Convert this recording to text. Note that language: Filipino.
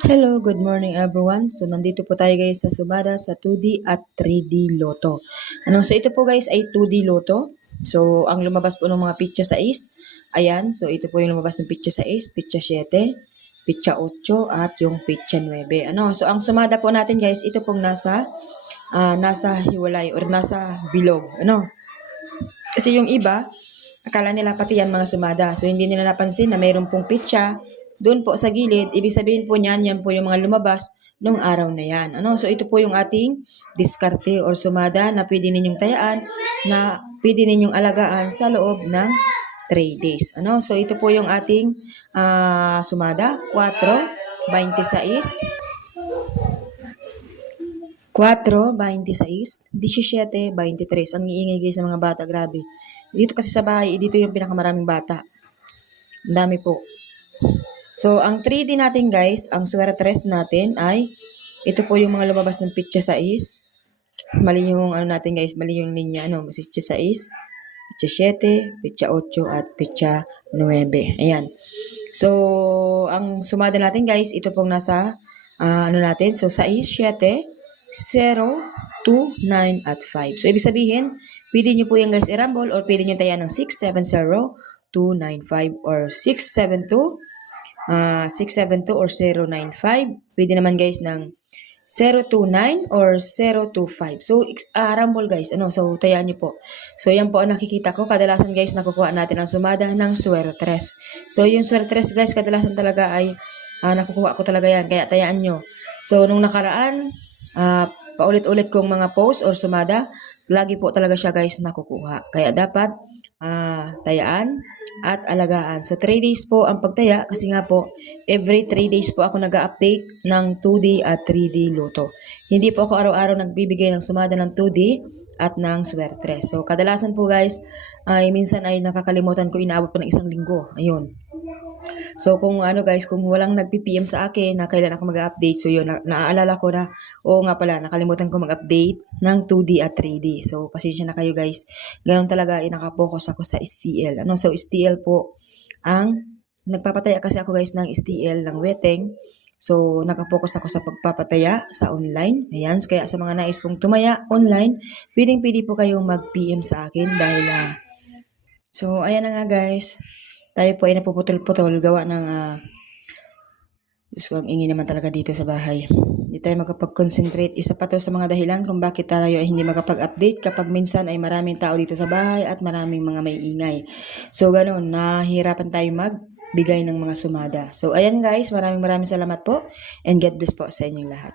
Hello, good morning everyone. So nandito po tayo guys sa sumada sa 2D at 3D Lotto. So ito po guys ay 2D Lotto. So ang lumabas po ng mga pitsa sa is, ayan. So ito po yung lumabas ng pitsa sa is, pitsa 7, pitsa 8 at yung pitsa 9. So ang sumada po natin guys, ito pong nasa hiwalay or nasa bilog. Kasi yung iba, akala nila pati yan mga sumada. So hindi nila napansin na mayroon pong pitsa doon po sa gilid. Ibig sabihin po niyan, yan po yung mga lumabas nung araw na yan. So ito po yung ating diskarte or sumada na pwede ninyong tayaan, na pwede ninyong alagaan sa loob ng 3 days. So ito po yung ating sumada, 4, 26, 4, 26, 17, 23. Ang iingay guys sa mga bata, grabe. Dito kasi sa bahay, dito yung pinakamaraming bata. Ang dami po. So, ang 3D natin guys, ang swertres natin ay, ito po yung mga lumabas ng pitsa 6. Mali yung natin guys, mali yung linya, pitsa 6, pitsa 7, pitsa 8, at pitsa 9. Ayan. So, ang sumada natin guys, ito pong nasa, natin, so 6, 7, 0, 2, 9, at 5. So, ibig sabihin, pwede nyo po yung guys i-rumble or pwede nyo tayan ng 6, 7, 0, 2, 9, 5 or 6, 7, 2, 672 or 095. Pwede naman guys ng 029 or 025. So, rumble guys. So, tayaan nyo po. So, yan po ang nakikita ko. Kadalasan guys, nakukuha natin ang sumada ng swertres. So, yung swertres guys, kadalasan talaga ay nakukuha ko talaga yan. Kaya tayaan nyo. So, nung nakaraan, paulit-ulit kong mga post or sumada, lagi po talaga siya guys nakukuha. Kaya dapat tayaan at alagaan. So, 3 days po ang pagtaya kasi nga po, every 3 days po ako nag-update ng 2D at 3D Lotto. Hindi po ako araw-araw nagbibigay ng sumada ng 2D at ng swertres. So, kadalasan po guys, ay minsan ay nakakalimutan ko, inaabot pa ng 1 linggo. Ayun. So, kung guys, kung walang nagpi-PM sa akin na kailan ako mag-update, so yun, naaalala ko na, oo nga pala, nakalimutan ko mag-update ng 2D at 3D. So, pasensya na kayo guys. Ganun talaga, nakapokus ako sa STL. So, STL po, nagpapataya kasi ako guys ng STL ng weteng. So, nakapokus ako sa pagpapataya sa online. Ayan, so, kaya sa mga nais pong tumaya online, pwedeng-pwede po kayong mag-PM sa akin dahil, so, ayan na nga guys. Tayo po ay napuputol-putol gawa ng Diyos ko, ang ingay naman talaga dito sa bahay. Hindi tayo makapag-concentrate. Isa pa to sa mga dahilan kung bakit tayo ay hindi makapag-update kapag minsan ay maraming tao dito sa bahay at maraming mga may ingay. So, ganun, nahihirapan tayo magbigay ng mga sumada. So, ayan guys, maraming salamat po and God bless po sa inyong lahat.